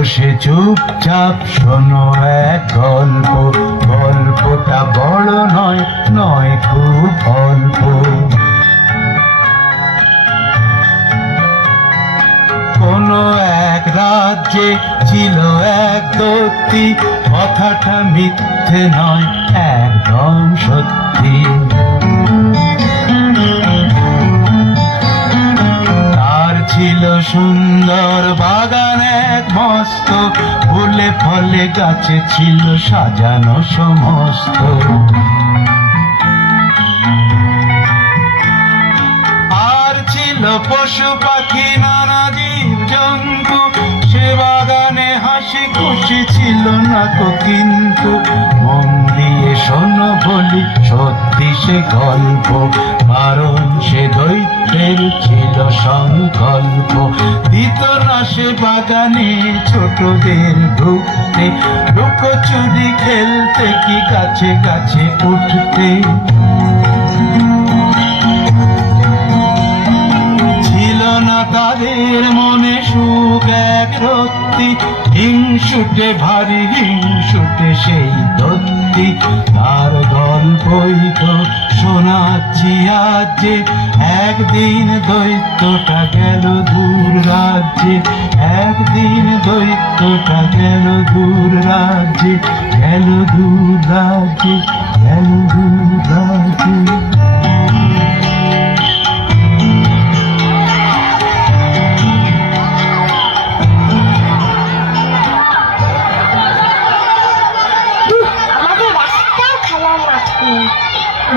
বসে চুপচাপ শোনো এক গল্প, গল্পটা বড় নয়, নয় খুব অল্প। কোনো এক রাজ্যে ছিল এক দৈত্যী, কথাটা মিথ্যে নয়, একদম সত্যি। তার ছিল সুন্দর বাগান এক মস্ত, ফুলে ফলে গাছে ছিল সাজানো সমস্ত। আর ছিল পশু পাখি নানা জীব জন্তু, সে বাগানে হাসি খুশি ছিল না তো কিন্তু। মন দিয়ে শোনো বলি সত্যি সে গল্প, কারণ সে দৈত্যের ছিল সংকল্প। দিত না সে বাগানে ছোটদের ঢুকতে, লুকোচুরি খেলতে কি গাছে গাছে উঠতে। তাদের মনে সুখ এক রত্তি, হিংসুটে ভারী হিংসুটে সেই দত্তি। তার গল্পই তো শোনাচ্ছি আজ যে, একদিন দৈত্যটা গেল দূর রাজ্যে, একদিন দৈত্যটা গেল দূর রাজ্যে, গেল দূর রাজ্যে, গেল দূর রাজ্যে।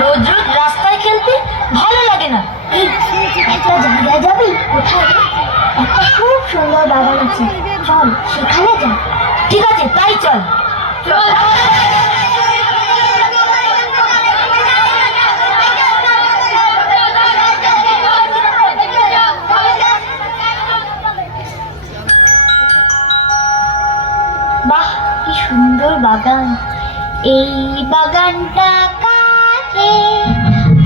রোজ রোজ রাস্তায় খেলতে ভালো লাগে না। একটা জায়গায় যাবি? কোথায়? একটা খুব সুন্দর বাগান আছে, চল সেখানে যা। ঠিক আছে, তাই চল। বাহ, কি সুন্দর বাগান! এই বাগানটা কাছে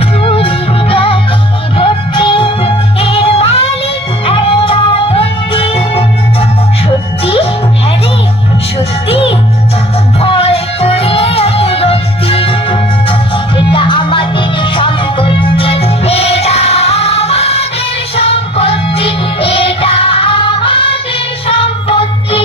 ফুলের গাছে ভর্তি, এর মালিক একটা দৈত্যী। সত্যি? হ্যাঁ রে, সত্যি। ভয় করে এত ভক্তি, এটা আমাদের সম্পত্তি, এটা আমাদের সম্পত্তি, এটা আমাদের সম্পত্তি।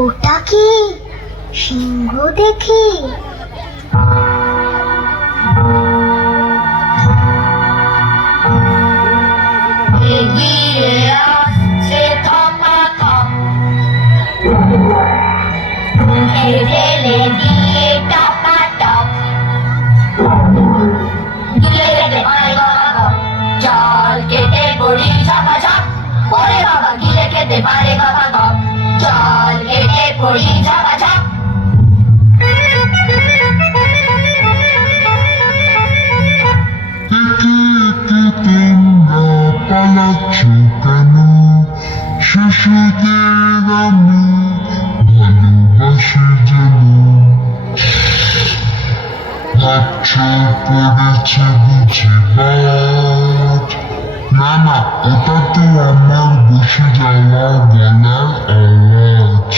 ওটা কি সিংহ দেখি? এগিয়ে আসছে থপাথপ, মুখে ঢেলে দিয়ে টপাটপ, গিলে খেতে পারে গপাগপ, জল কেটে পড়ি ঝপাঝপ, ওরে বাবা গিলে খেতে পারে গপাগপ, জল কেটে পড়ি ঝপাঝপ। পালাচ্ছ কেন? শিশুদের আমি ভালোবাসি যেন। ভাবছ পড়েছে বুঝি বাজ? না না, ওটা তো আমার বসে যাওয়া গলার আওয়াজ।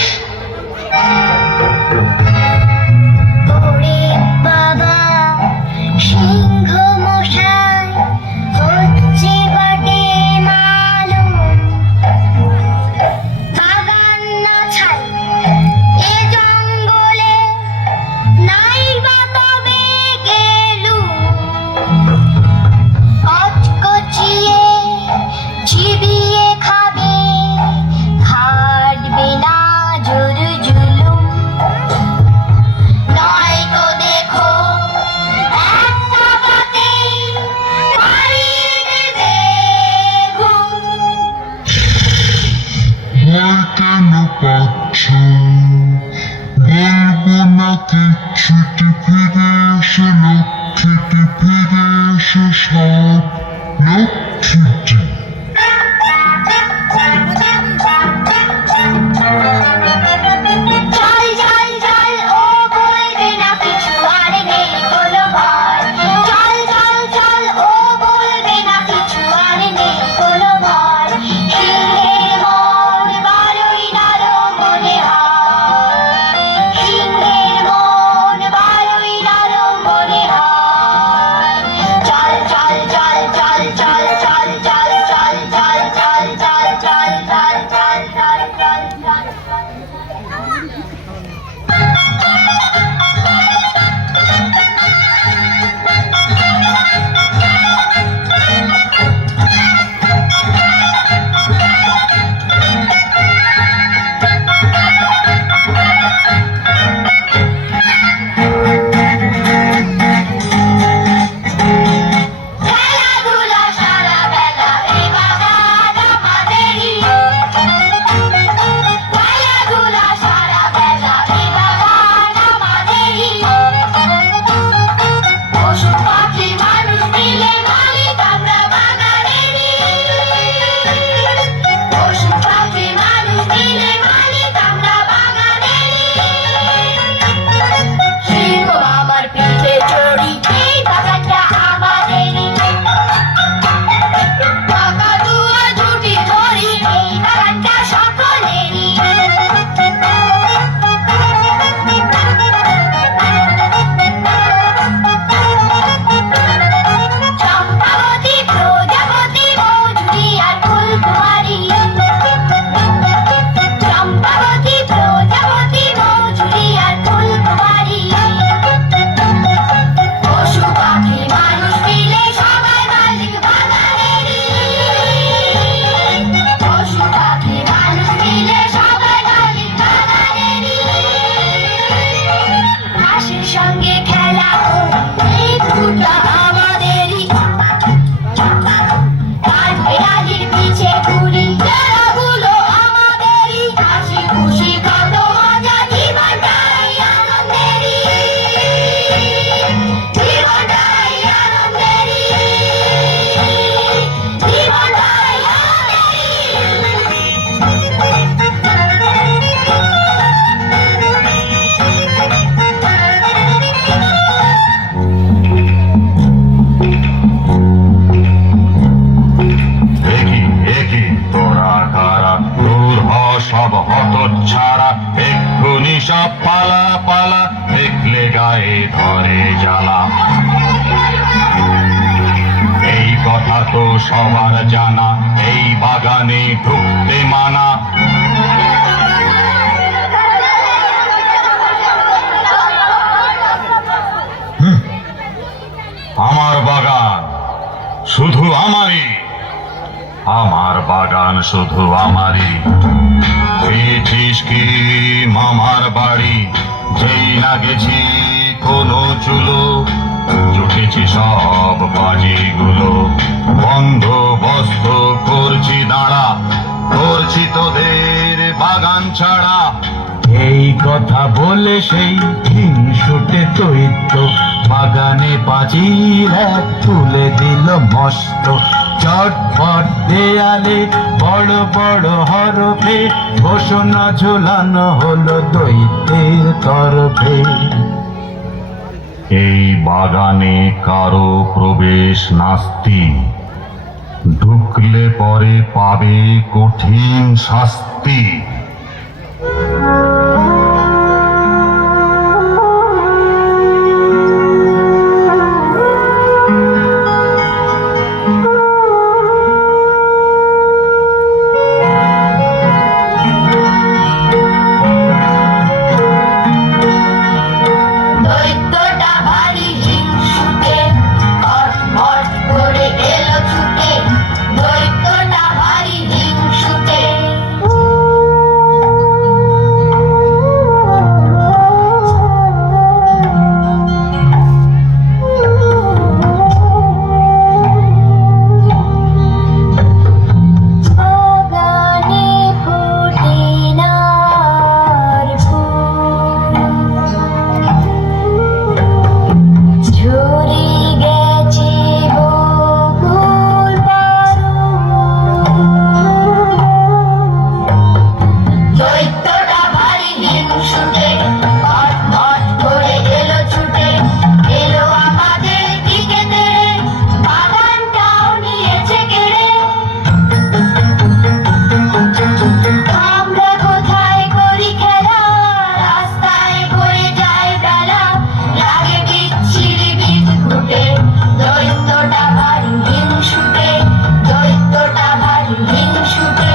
ওরে বাবা, সিংহ মশাই হচ্ছে বটে মালুম, বাগান না ছাই এ জঙ্গলে নাই বা তবে গেলুম, কচকচিয়ে চিবিয়ে খাবে, খাটবে না জোর জুলুম। নয়তো দেখো একটা বাতেই পাড়িয়ে দেবে ঘুম। ভয় কেন পাচ্ছ? বলবো না কিচ্ছুটি, ফিরে এসে লক্ষ্মীটি, ফিরে এসে সব লক্ষ্মীটি। চল চল চল, ও বলবে না কিছু আর নেই কোনো ভয়। চল চল চল, ও বলবে না কিছু আর নেই কোনো ভয়। সিংহের মন বড়ই নরম মনে হয়, সিংহের মন বড়ই নরম মনে হয়। চল চল চল চল চল চল চল চল চল চল চল চল চল চল চল চল চল। খেলাধুলা সারা বেলা এ বাগান আমাদেরই, খেলাধুলা সারা বেলা এ বাগান আমাদেরই। পশু পাখি মানুষ মিলে মালিক আমরা বাগানেরই, পশু পাখি মানুষ মিলে মালিক আমরা বাগানেরই। সিংহ আমার পিঠে চড়ি, এই বাগানটা আমাদেরই। কাকাতুয়া ঝুঁটি ধরি, এই বাগানটা সকলেরই। চম্পাবতী, প্রজাপতি, মৌজুরি আর ফুলকুমারী, চম্পাবতী, প্রজাপতি, মৌজুরি আর ফুলকুমারী। পশু পাখি মানুষ মিলে সবাই মালিক বাগানেরই, পশু পাখি মানুষ মিলে সবাই মালিক বাগানেরই। হাসির সঙ্গে খেলা এই ফুটা আমাদেরই, কাঠবিড়ালির পিছে ঘুরি খেলাগুলো আমাদেরই। হাসি খুশি কত মজা, জীবনটাই আনন্দেরই, জীবনটাই আনন্দেরই, জীবনটাই একই একই তোরা কারা, দূর হ সব হতচ্ছাড়া, এক্ষুনি সব পালা পালা, দেখলে গায়ে ধরে জ্বালা। এই কথা তো সবার জানা, এই বাগানে ঢুকতে মানা। শুধু আমারই, আমার বাগান শুধু আমারই। পেয়েছিস কি মামার বাড়ি, যেই না গেছি কোনো চুলো, জুটেছি সব বাজিগুলো, বন্দোবস্ত করছি দাঁড়া, করছি তোদের বাগান ছাড়া। এই কথা বলে সেই হিংসুটে দৈত্য বাগানে পাঁচিল এক তুলে দিল মস্ত। চটপট দেয়ালে বড় বড় হরফে ঘোষণা ঝোলানো হলো দৈত্যের তরফে। এই বাগানে কারো প্রবেশ নাস্তি, ঢুকলে পরে পাবে কঠিন শাস্তি। দৈত্যটা ভারী হিংসুটে, খটমট করে এলো ছুটে। দৈত্যটা ভারী হিংসুটে। বাগানে ফোটে নার ফুল, ঝরে গেছে বকুল বারুদ। দৈত্যটা ভারী হিংসুটে, খটমট করে এলো ছুটে। এলো আমাদের দিকে তেড়ে, বাগানটাও নিয়েছে কেড়ে। আমরা কোথায় করি খেলা, রাস্তায় বয়ে যায় বেলা, লাগে বিচ্ছিরি বিদ্ঘুটে। দৈত্যটা ভারী হিংসুটে, দৈত্যটা ভারী হিংসুটে।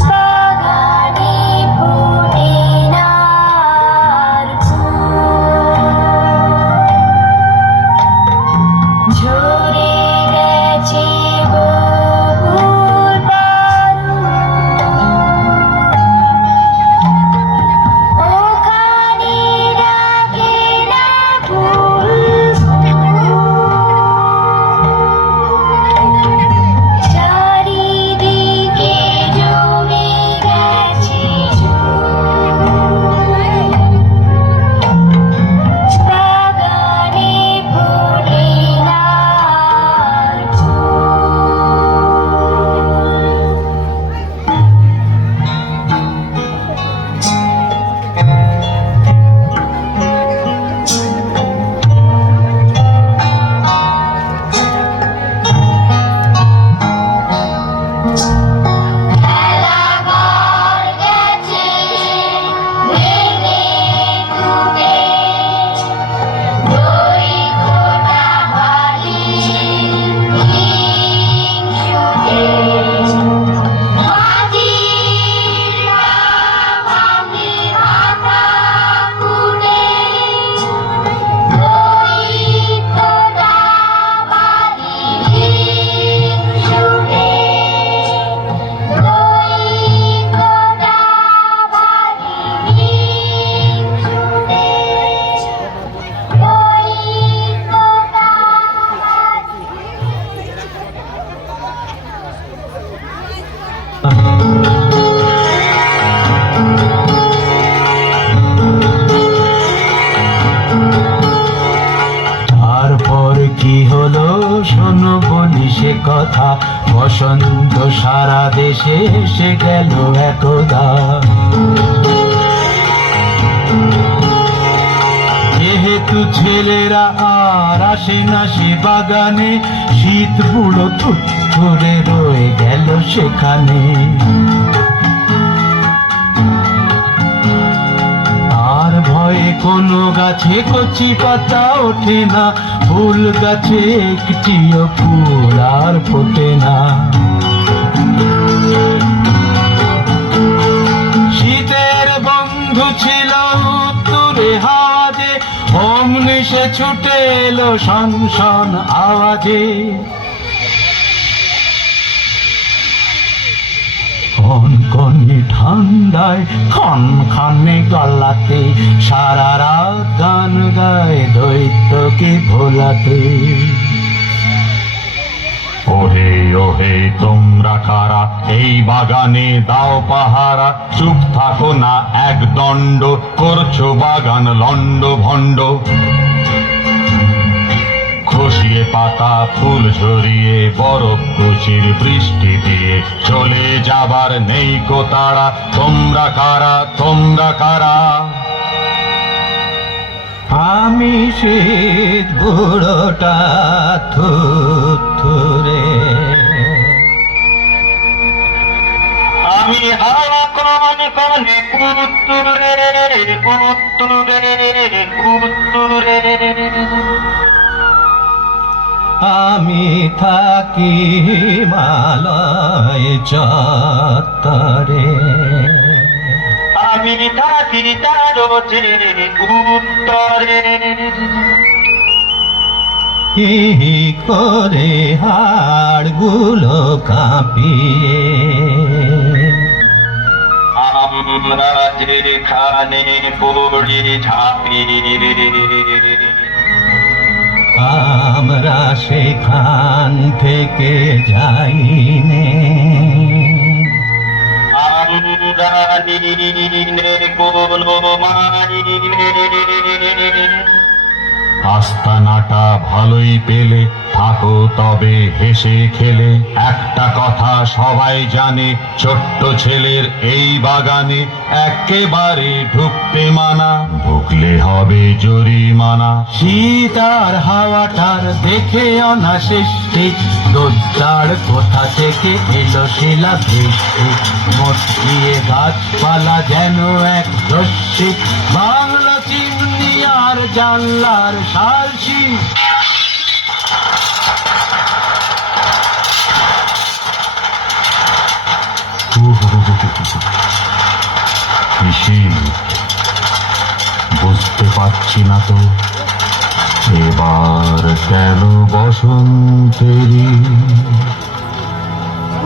বাগানে ফোটে নার ফুল, ঝরে গেছে বকুল বারুদ। ওখানে ডাকে না ফুল, চারিদিকে জমে গেছে বাগানে ফোটে নার খেলাঘর গেছে ভেঙে টুটে। দৈত্যটা ভারী হিংসুটে। মাঝির ভাঙে মাথা কুটে। দৈত্যটা ভারী হিংসুটে। দৈত্যটা ভারী হিংসুটে। দৈত্যটা তারপর কি হলো শোনো বলি সে কথা, বসন্ত সারা দেশে এসে গেল একদা। যেহেতু ছেলেরা আর আসে না সে বাগানে, শীত বুড়ো থুথুরে রয়ে গেল সেখানে। আর ভয়ে কোনো গাছে কচি পাতা ওঠে না, ফুল গাছে একটিও ফুল আর ফোটে না। শীতের বন্ধু ছিল উত্তরে হাওয়াজে, অমনি সে ছুটে এলো শনশন আওয়াজে। কনকনে ঠান্ডায় খনখনে গলাতে, সারা রাত গান গায় দৈত্যকে ভোলাতে। ওহে ওহে তোমরা কারা, এই বাগানে দাও পাহারা, চুপ থাকো না একদণ্ড, করছো বাগান লন্ড ভণ্ড। খসিয়ে পাতা ফুল ঝরিয়ে, বরফ কুচির বৃষ্টি দিয়ে, চলে যাবার নেই কো তারা। তোমরা কারা, তোমরা কারা? আমি শীত বুড়োটা থুরে, আমি হাওয়া কন কনে উত্তরে উত্তরে উত্তরে। আমি থাকি হিমালয় চত্বরে, আমি থাকি তারো যে উত্তরে। হি হি করে হাড়গুলো কাঁপিয়ে, আমরা যেখানে পড়ে ঝাঁপিয়ে, আমরা সেখান থেকে যাইনে। আমরা নিনে কোনো মাইনে। আস্তানাটা ভালোই পেলে, থাকো তবে হেসে খেলে। একটা কথা সবাই জানে, ছোট্ট ছেলের এই বাগানে একেবারে ঢুকতে মানা, ঢুকলে হবে জরিমানা। শীত আর হাওয়াটার দেখে অনাসৃষ্টি, দোদ্দার কোথা থেকে এলো শিলা বৃষ্টি। মটকিয়ে গাছপালা যেন এক রশ্মি, বাংলা চিমনি আর জানলার সালসি। বুঝতে পারছি না তো এবার কেন বসন্তেরই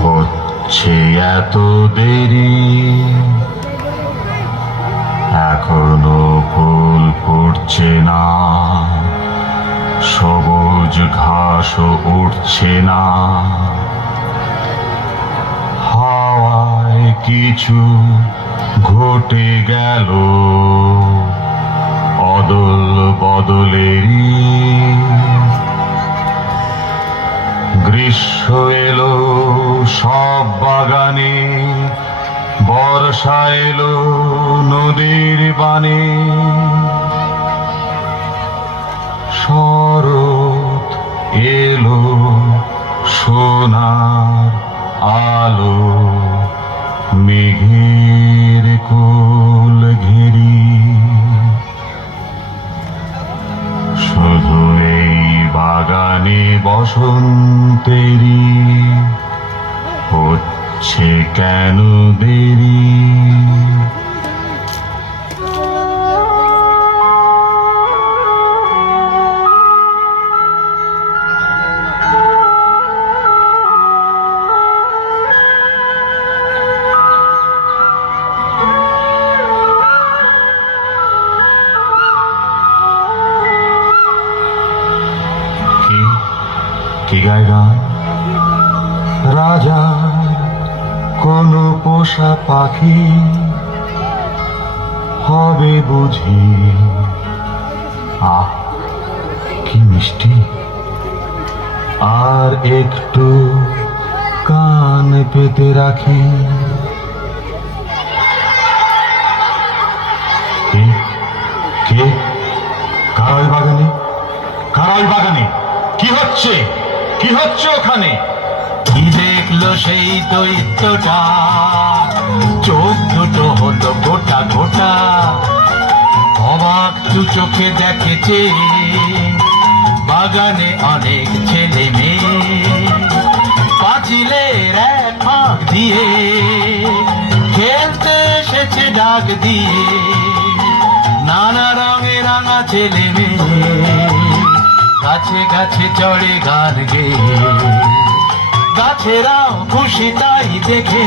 হচ্ছে এত দেরি। এখনো ফুল ফুটছে না, সবুজ ঘাসও উঠছে না। হাওয়ায় কিছু ঘটে গেল অদল বদলেরই। গ্রীষ্ম এলো সব বাগানে, বর্ষা এলো নদীর বানে। শরৎ এলো সোনার আলো, মেঘের কোল ঘেরি। শুধু এই বাগানে বসন্তেরই হচ্ছে কেন দেরি। কি গায় গান? রাজা কোন পোষা পাখি হবে বুঝি। আহ কি মিষ্টি, আর একটু কান পেতে রাখি। কে কে কারা ওই বাগানে? কারা ওই বাগানে? কি হচ্ছে? কি হচ্ছে ওখানে? কি দেখলো সেই দৈত্যটা, চোখ দুটো হলো গোটা গোটা। অবাক দু চোখে দেখেছে বাগানে অনেক ছেলে মেয়ে পাঁচিলের এক ফাঁক দিয়ে খেলতে এসেছে ডাক দিয়ে নানা রঙে রাঙা ছেলে মেয়ে গাছে গাছে চড়ে গান গেয়ে গাছেরাও খুশি তাই দেখে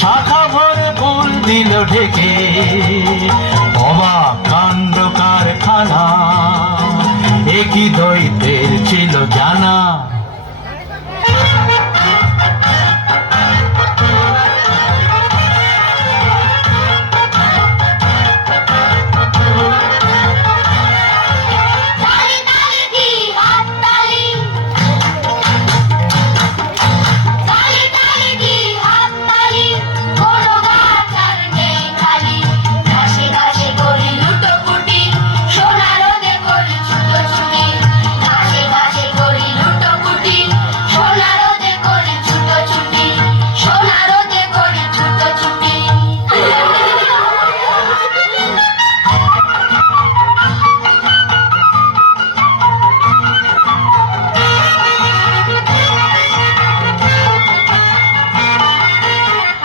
শাখা ভরে ফুল দিল ঢেকে অবাক কাণ্ড কারখানা একই দৈত্যের ছিল জানা তালি তালি দি হাত তালি তালি তালি দি হাত তালি কোনো গাছ আর নেই খালি ঘাসে ঘাসে করি লুটোপুটি সোনা রোদে করি ছুটোছুটি ঘাসে ঘাসে করি লুটোপুটি সোনা রোদে করি ছুটোছুটি সোনা রোদে করি ছুটোছুটি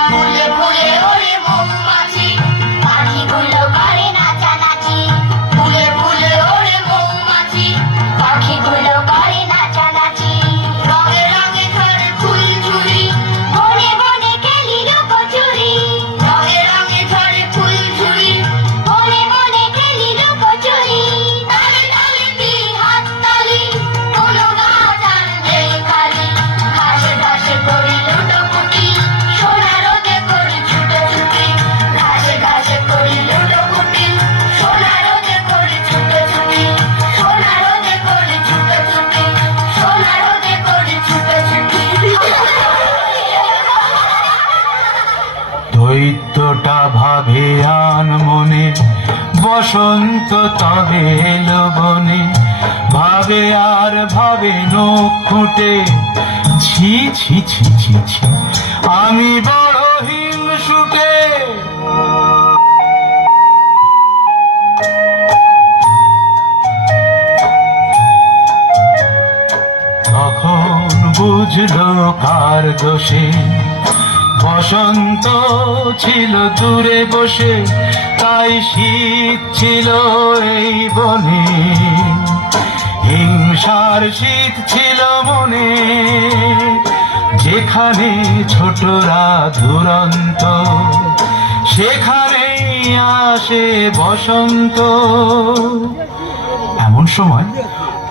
ফুলে ফুলে ওরে মৌমাছি পাখিগুলো করে নাচানাচি ফুলে ফুলে ওরে মৌমাছি পাখিগুলো করে নাচানাচি রঙে রঙে ধরে ফুল ঝুরি বনে বনে খেলি লুকোচুরি রঙে রঙে ধরে ফুল ঝুরি বনে বনে খেলি লুকোচুরি তালি তালি দি হাত তালি কোনো গাছ আর নেই খালি ঘাসে ঘাসে করি লুটোপুটি সোনা রোদে করি ছুটোছুটি ঘাসে ঘাসে করি লুটোপুটি সোনা রোদে করি ছুটোছুটি সোনা রোদে করি ছুটোছুটি সোনা রোদে করি ছুটোছুটি দৈত্যটা ভাবে আন মনে বসন্ত তবে এলো বনে ভাবে আর ভাবে নখ খুঁটে ছি ছি ছি ছি ছি আমি বড় হিংসুটে তখন বুঝলো কার দোষে বসন্ত ছিল দূরে বসে তাই শীত ছিল এই বনে হিংসার শীত ছিল মনে যেখানে ছোটরা দুরন্ত সেখানেই আসে বসন্ত এমন সময়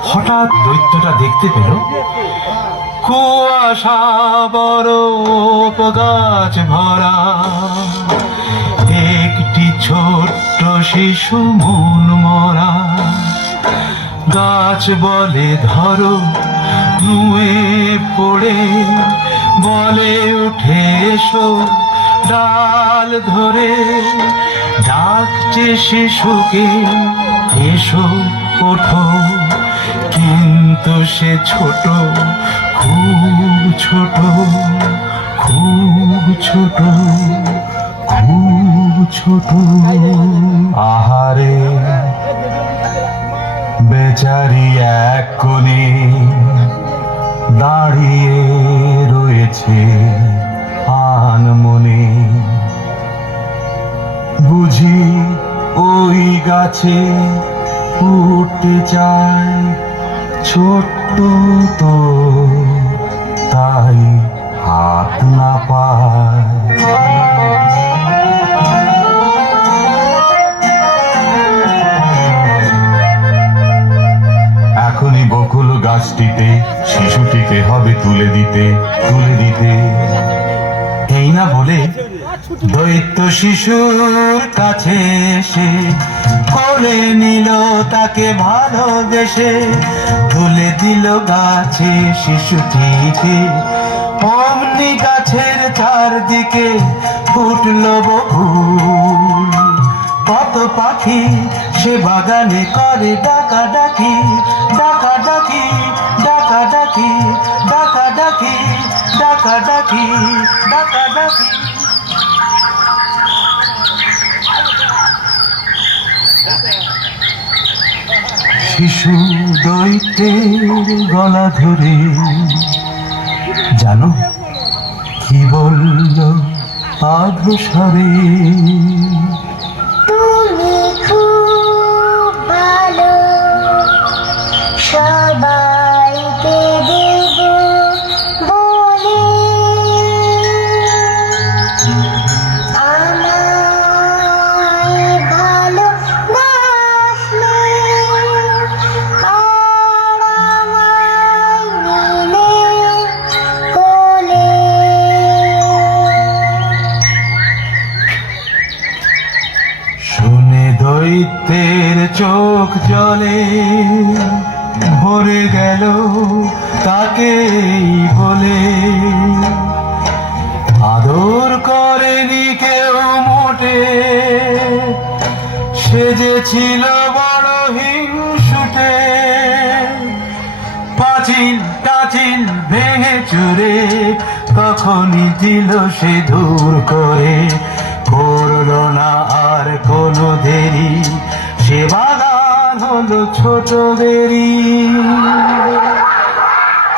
হঠাৎ দৈত্যটা দেখতে পেল কুয়াশা বরফ গাছ ভরা একটি ছোট্ট শিশু মন মরা গাছ বলে ধরো নুয়ে পড়ে বলে উঠে এসো ডাল ধরে ডাকছে শিশুকে এসো ওঠো কিন্তু সে ছোট খুব ছোট খুব ছোট খুব ছোট আহারে বেচারি এক কোণে দাঁড়িয়ে রয়েছে আনমনে বুঝি ওই গাছে উঠতে চায় ছোট্ট তো তাই হাত না পায় এখনই বকুল গাছটিতে শিশুটিকে হবে তুলে দিতে এই না বলে দৈত্য শিশুর কাছে এসে কোলে নিল তাকে ভালোবেসে তুলে দিল গাছে শিশুটিকে অমনি গাছের চারদিকে উঠল বকুল কত পাখি সে বাগানে করে ডাকাডাকি ডাকাডাকি ডাকাডাকি ডাকাডাকি ডাকাডাকি ডাকাডাকি শিশু দৈত্যের গলা ধরে জানো কি বলল আধস্বরে? তুমি খুব ভালো, সবাইকে দেব বলে আমায় ভালোবাসলে আর আমায় নিলে কোলে। শুনে দৈত্যের চোখ জলে ভরে গেল তাকেই বলে, আদর করেনি কেউ মোটে, সে যে ছিল বড় হিংসুটে। পাঁচিল টাচিল ভেঙে চুরে কখনই দিল সে দূর করে। করলো না আর কোনো দেরি, সে বাগান হলো ছোট দেরি।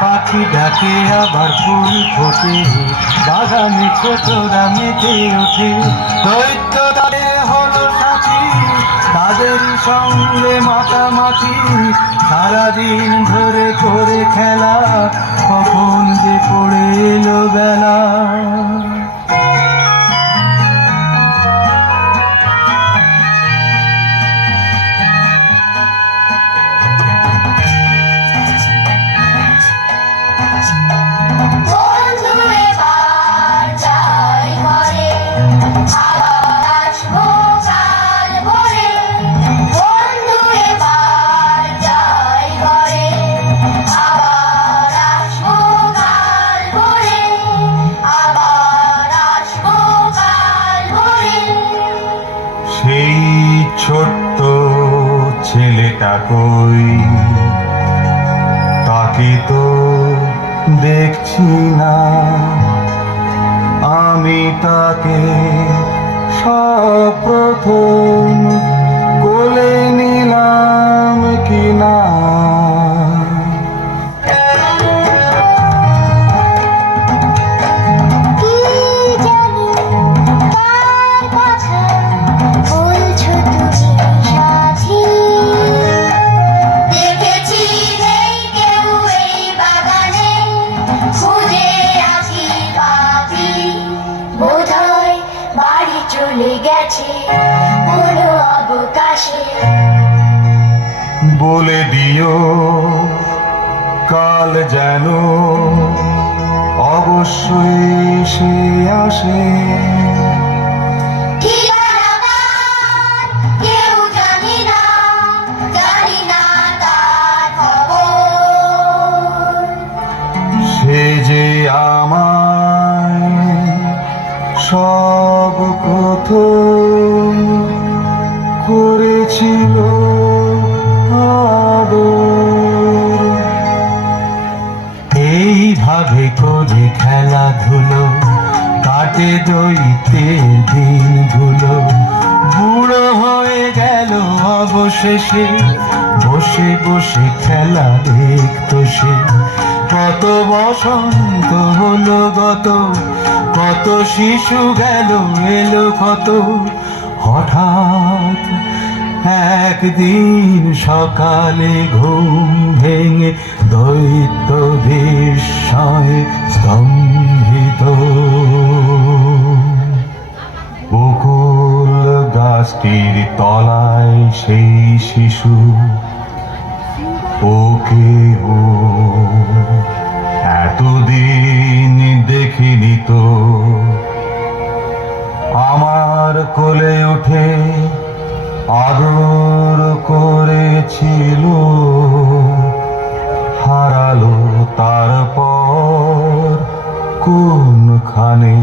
পাখি ডাকে আবার ফুল ফোটে, বাগানে ছোটরা মেতে ওঠে। দৈত্য তাদের হলো সাথী, তাদেরই সঙ্গে মাতামাতি। সারাদিন ধরে করে খেলা, কখন যে পড়ে এলো বেলা। বন্ধু এবার যাই ঘরে, আবার আসবো কাল ভোরে। বন্ধু এবার যাই ঘরে, আবার আসবো কাল ভোরে। আবার আসবো কাল ভোরে। সেই ছোট্ট ছেলেটা কই, তাকে তো দেখছি না। আমি তাকে সপ্রথম কোলে নিলাম কিনা। কি জানি তার কথা বলছো তুমি সাথী। দেখেছি নেই কেউ এই বাগানে, খুঁজে আছি পাখি। বোধহয় বাড়ি চলে গেছে কোনো অবকাশে। বলে দিও কাল যেন অবশ্যই সে আসে। ঠিকানা তার কেউ জানি না, জানি না তার খবর। সে যে আমায় সব প্রথম করেছিল আদর। এইভাবে করে খেলাধুলো কাটে দৈত্যের দিনগুলো। বুড়ো হয়ে গেল অবশেষে, বসে বসে খেলা দেখতো সে। কত বসন্ত হলো গত, কত শিশু গেল এলো কত। হঠাৎ একদিন সকালে ঘুম ভেঙে দৈত্য বিস্ময়ে স্তম্ভিত। বকুল গাছটির তলায় সেই শিশু, ওকে ও এতদিন দেখিনি তো। আমার কোলে উঠে আদর করেছিল, হারালো তারপর কোনখানে।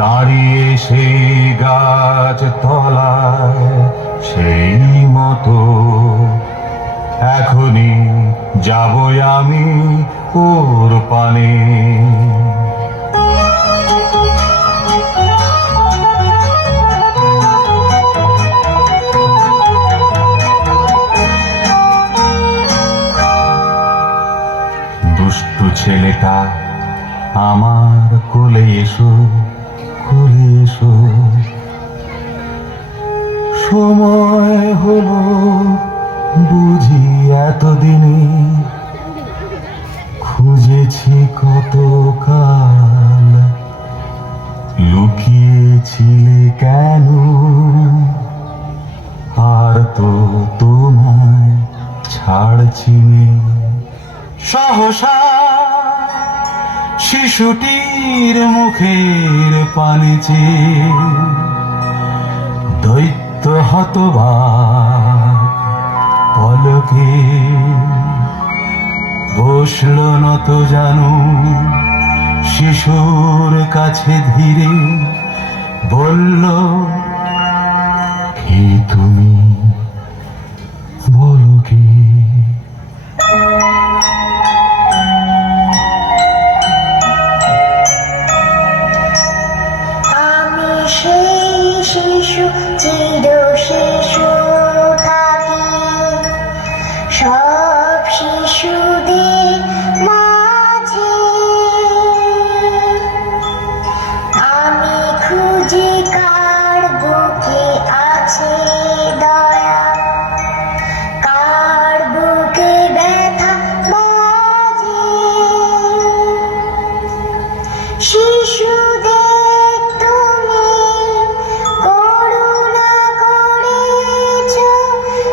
দাঁড়িয়ে সেই গাছ তলায় সেই মতো, এখনই যাবো আমি ওর পানে। দুষ্টু ছেলেটা আমার কোলে এসো, কোলে এসো। সময় হলো বুঝি এতদিনে, খুঁজেছি কত কাল, লুকিয়েছিলে কেন? আর তো তোমায় ছাড়ছি নে। সহসা শিশুটির মুখের পানে চেয়ে দৈত্য হতবাক পলকে বসল নত জানো শিশুর কাছে ধীরে, বলল কে তুমি, বলো কি? আমি সেই শিশু, চির শিশু থাকি সব শিশুদের মাঝে। আমি খুঁজি কার বুকে আছে দয়া, কার বুকে ব্যথা বাজে। শিশুদের তুমি করুণা করেছ,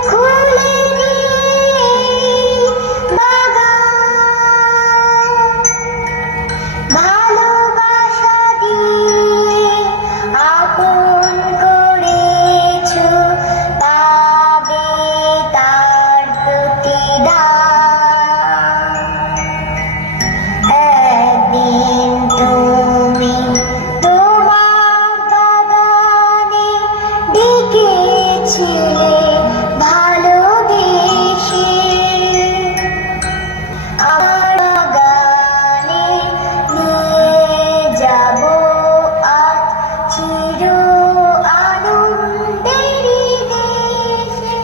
খুলে দিয়ে বাগান। ভালোবাসা দিয়ে আপন করেছ, পাবে তার প্রতিদান। একদিন তুমি তোমার বাগানে ডেকেছিলে ভালোবেসে, আমার বাগানে নিয়ে যাব আজ চির আনন্দের দেশে।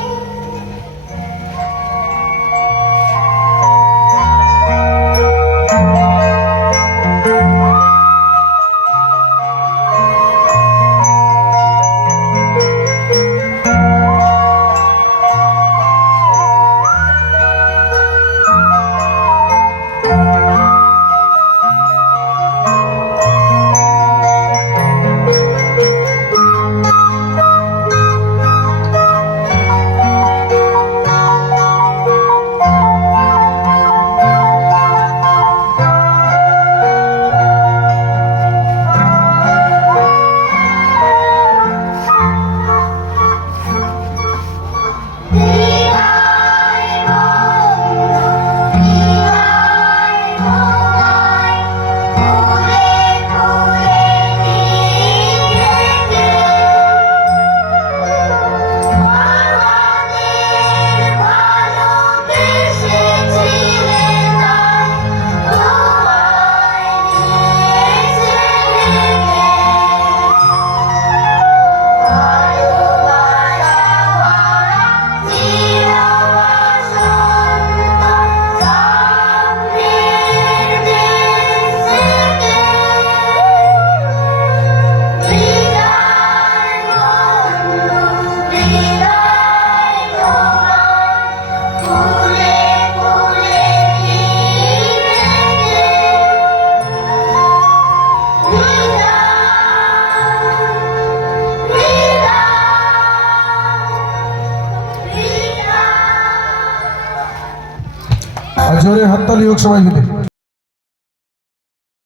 জোরে হাততালি হোক সবাই মিলে।